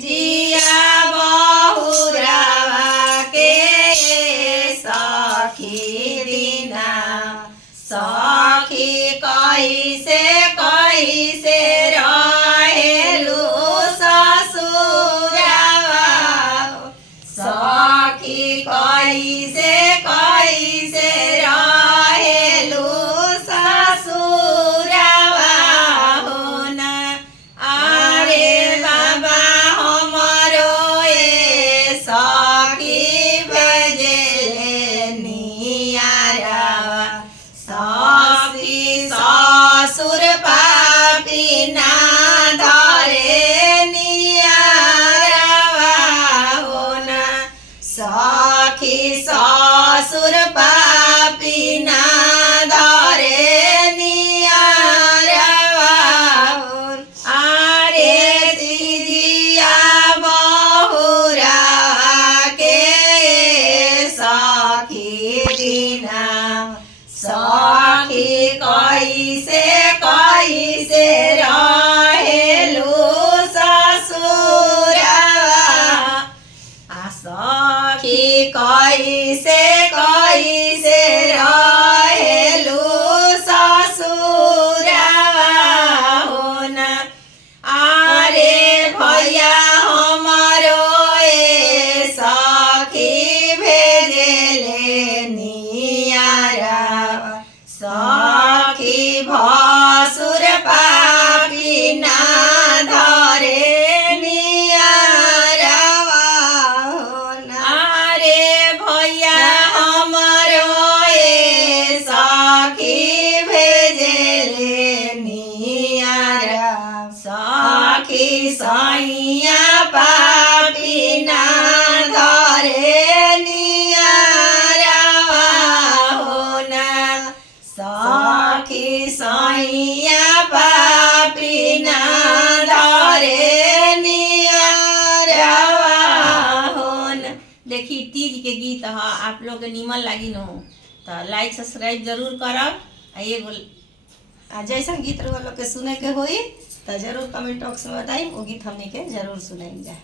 तीजिया बहुरावा के सखी दीना सखी कैसे कैसे रहेलु ससुरावा सखी कैसे कैसे रहेलु ससुरावा हो ना अरे बाबा हमरो ए सखी बजेले नियारावा सखी ससुर पापी ना धरे नियारावा हो ना सखी ससुर पापी ना धरे नियारावा हो अरे तीजिया बहुरा के सखी दीना सखी कैसे कैसे रहेलु ससुरावा सखी कैसे कैसे रहेलु ससुरावा हो ना अरे भैया हमरो ए सखी भेजेले नियारावा सखी भसुर पापी ना धरे नियारावा हो ना अरे भैया हमरो ए सखी भेजेले नियारावा सखी सैया पापी ना धरे नियारावा हो ना सखी सैया पापी ना धरे नियारावा हो ना। देखी तीज के गीत ह आप लोग के निमन लागी नो तो लाइक सब्सक्राइब जरूर करब आ एगो जैसा गीत लोग के सुने के होई तो जरूर कमेंट बॉक्स में बताई वो गीत हमने के जरूर सुनाई जाए।